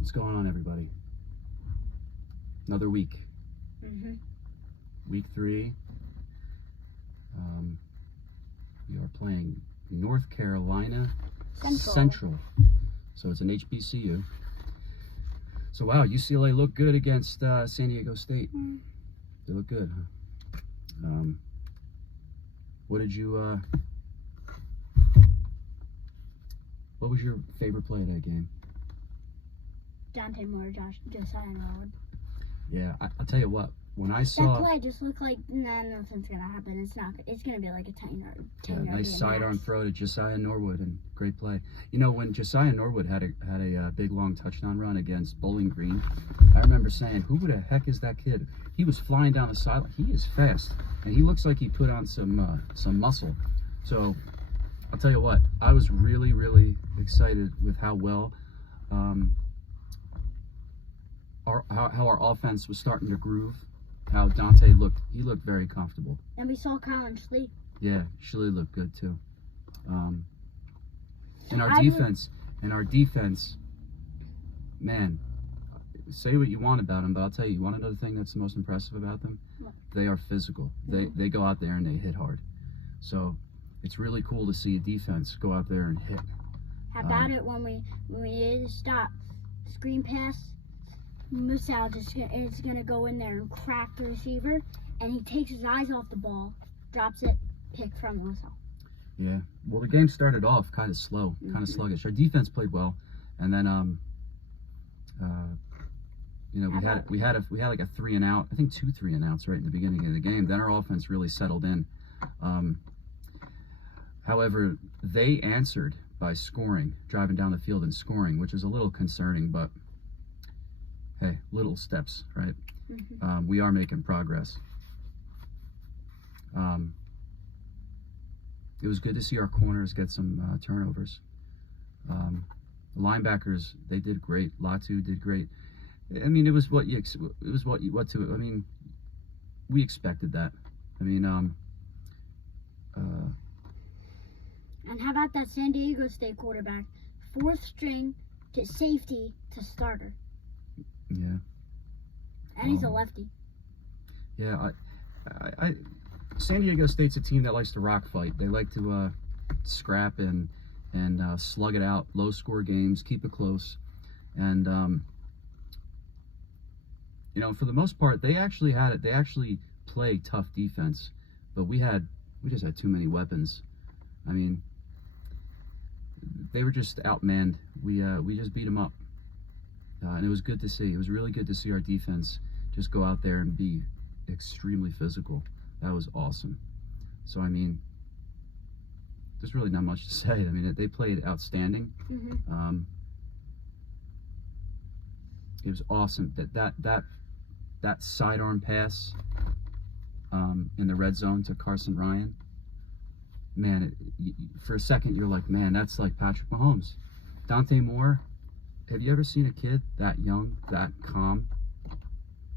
What's going on, everybody? Another week. Week 3. We are playing North Carolina Central. So it's an HBCU. So wow, UCLA looked good against San Diego State. They look good, huh? What did you? What was your favorite play of that game? Dante Moorethe Bruins. Yeah, I'll tell you what. When I saw that play, just looked like nothing's gonna happen. It's not. It's gonna be like a 10-yard. Nice sidearm throw to Josiah Norwood, and great play. You know, when Josiah Norwood had a big long touchdown run against Bowling Green, I remember saying, "Who the heck is that kid?" He was flying down the sideline. He is fast, and he looks like he put on some muscle. So I'll tell you what, I was really excited with how well how our offense was starting to groove. How Dante looked, he looked very comfortable. And we saw Colin Schlee. Yeah, Schlee looked good too. And our defense, man, say what you want about them, but I'll tell you, want to know the thing that's the most impressive about them? What? They are physical. They go out there and they hit hard. So it's really cool to see a defense go out there and hit. How about it when we did stop screen pass? Musal is gonna go in there and crack the receiver, and he takes his eyes off the ball, drops it, pick from Musal. Yeah. Well, the game started off kind of slow, kind of sluggish. Our defense played well, and then you know, we had like a 3 and out. I think 2 3 and outs right in the beginning of the game. Then our offense really settled in. However, they answered by scoring, driving down the field and scoring, which is a little concerning, but hey, little steps, right? We are making progress. It was good to see our corners get some turnovers. The linebackers, they did great. Latu did great. I mean, it was what I mean, we expected that. I mean, and how about that San Diego State quarterback, 4th string to safety to starter? Yeah. And he's a lefty. Yeah, San Diego State's a team that likes to rock fight. They like to scrap and slug it out, low score games, keep it close. And you know, for the most part, they actually play tough defense, but we just had too many weapons. I mean, they were just outmanned. We just beat them up. And it was good to see. It was really good to see our defense just go out there and be extremely physical. That was awesome. So, I mean, there's really not much to say. I mean, they played outstanding. It was awesome. That sidearm pass in the red zone to Carson Ryan, man, for a second you're like, man, that's like Patrick Mahomes. Dante Moore. Have you ever seen a kid that young, that calm,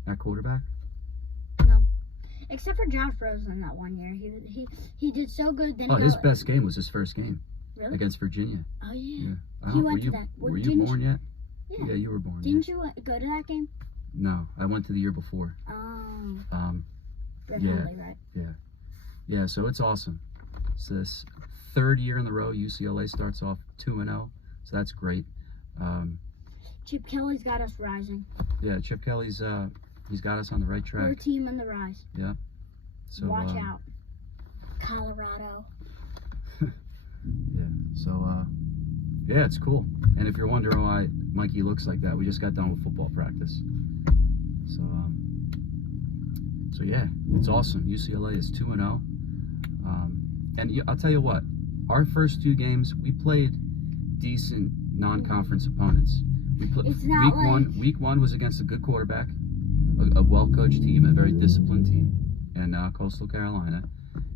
that quarterback? No, except for Josh Rosen that one year. He did so good. Then his best game was his first game. Really? Against Virginia. Oh yeah. He went to that. Were you born yet? Yeah. Yeah, you were born. Didn't you go to that game? No, I went to the year before. Oh. Yeah. Right. Yeah. So it's awesome. It's this 3rd year in a row UCLA starts off 2-0, so that's great. Chip Kelly's got us rising. Yeah, Chip Kelly's he's got us on the right track. We're a team on the rise. Yeah. So watch out, Colorado. Yeah. So yeah, it's cool. And if you're wondering why Mikey looks like that, we just got done with football practice. So yeah, it's awesome. UCLA is 2-0. And I'll tell you what, our first 2 games we played decent non-conference opponents. Week one was against a good quarterback, a well-coached team, a very disciplined team, and Coastal Carolina.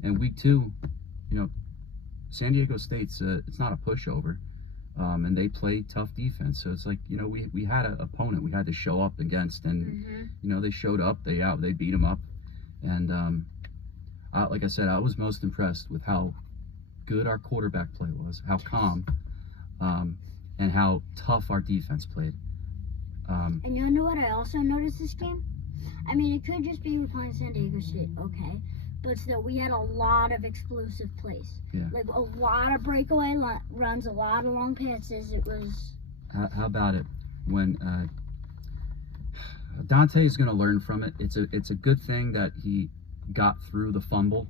And week 2, you know, San Diego State's it's not a pushover, and they play tough defense. So it's like, you know, we had an opponent we had to show up against, and you know, they showed up, they beat them up, and like I said, I was most impressed with how good our quarterback play was, how calm, and how tough our defense played. And you know what I also noticed this game? I mean, it could just be we're playing San Diego State, okay. But still, we had a lot of explosive plays. Yeah. Like a lot of breakaway runs, a lot of long passes. It was... How about it when Dante is going to learn from it? It's a good thing that he got through the fumble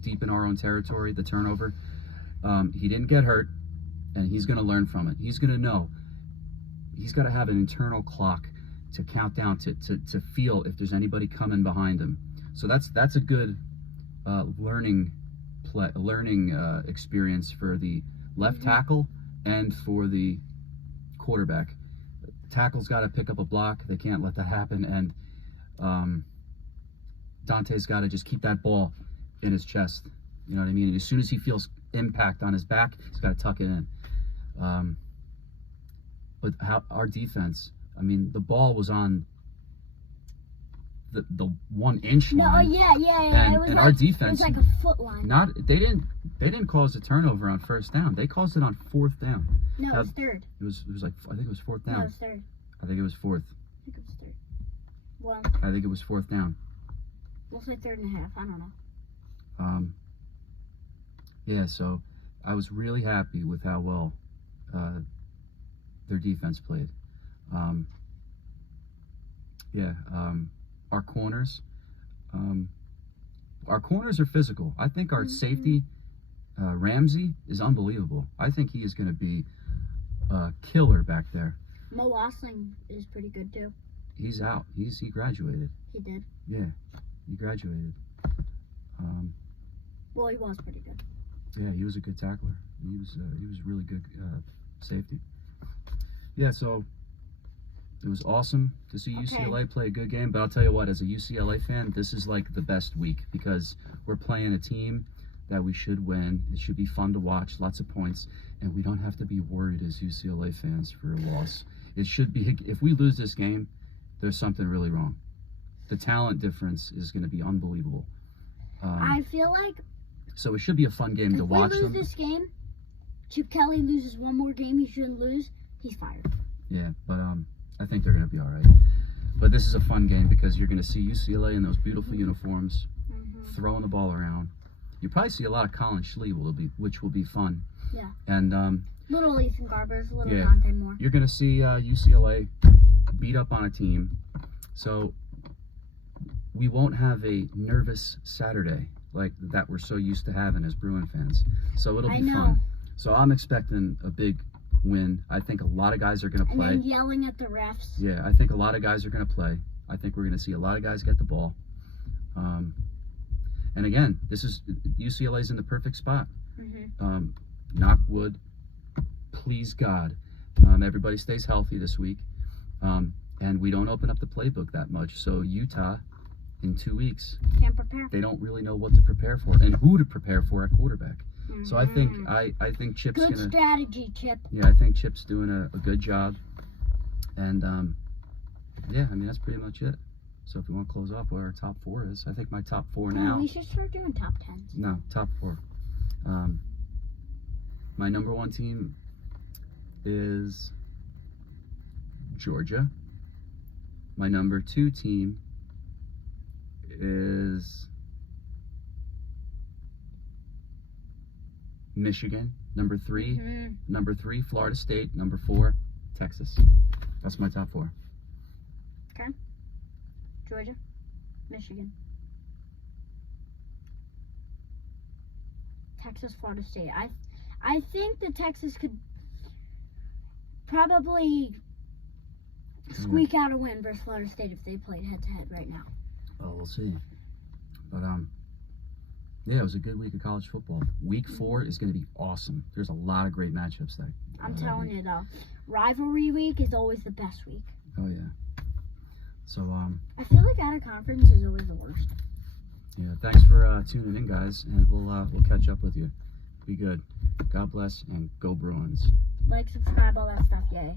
deep in our own territory, the turnover. He didn't get hurt, and he's going to learn from it. He's going to know. He's got to have an internal clock to count down to feel if there's anybody coming behind him. So that's a good learning experience for the left tackle and for the quarterback. Tackle's got to pick up a block. They can't let that happen. And Dante's got to just keep that ball in his chest. You know what I mean? And as soon as he feels impact on his back, he's got to tuck it in. But our defense, I mean, the ball was on the 1 inch line. No, yeah. And our defense, it was like a foot line. They didn't cause a turnover on first down. They caused it on fourth down. No, it was third. It was like, I think it was fourth down. No, it was third. I think it was fourth. I think it was third. Well, I think it was fourth down. we'll say 3.5. I don't know. Yeah, so I was really happy with how well their defense played. Our corners. Our corners are physical. I think our safety, Ramsey, is unbelievable. I think he is going to be a killer back there. Mo Wassling is pretty good too. He's out. He graduated. He did. Yeah, he graduated. Well, he was pretty good. Yeah, he was a good tackler. He was really good safety. Yeah, so it was awesome to see UCLA play a good game. But I'll tell you what, as a UCLA fan, this is like the best week because we're playing a team that we should win. It should be fun to watch, lots of points, and we don't have to be worried as UCLA fans for a loss. It should be, if we lose this game, there's something really wrong. The talent difference is going to be unbelievable. I feel like so it should be a fun game to watch. If we lose this game, Chip Kelly loses one more game he shouldn't lose, he's fired. Yeah, but I think they're going to be all right. But this is a fun game because you're going to see UCLA in those beautiful uniforms, throwing the ball around. You probably see a lot of Colin Schlee, which will be fun. Yeah. And little Ethan Garbers, little Dante Moore. You're going to see UCLA beat up on a team. So we won't have a nervous Saturday like that we're so used to having as Bruin fans. So it'll be fun. So I'm expecting a big win. I think a lot of guys are going to play. And then yelling at the refs. Yeah, I think a lot of guys are going to play. I think we're going to see a lot of guys get the ball. And again, this is UCLA's in the perfect spot. Knock wood. Please God, everybody stays healthy this week. And we don't open up the playbook that much. So Utah, in 2 weeks, can't prepare. They don't really know what to prepare for and who to prepare for at quarterback. So I think Chip's good gonna strategy, Chip. Yeah, I think Chip's doing a good job. And yeah, I mean that's pretty much it. So if we want to close off where our top 4 is, I think my top 4 now. We should start doing top 10s. No, top 4. My number 1 team is Georgia. My number 2 team is Michigan. Number 3, Florida State. Number 4, Texas. That's my top 4. Okay. Georgia, Michigan, Texas, Florida State. I think that Texas could probably squeak out a win versus Florida State if they played head-to-head right now. Oh, we'll see. But yeah, it was a good week of college football. Week 4 is going to be awesome. There's a lot of great matchups there. I'm telling you though, rivalry week is always the best week. Oh yeah. So I feel like out of conference is always the worst. Yeah, thanks for tuning in, guys, and we'll catch up with you. Be good. God bless and go Bruins. Like, subscribe, all that stuff, yay.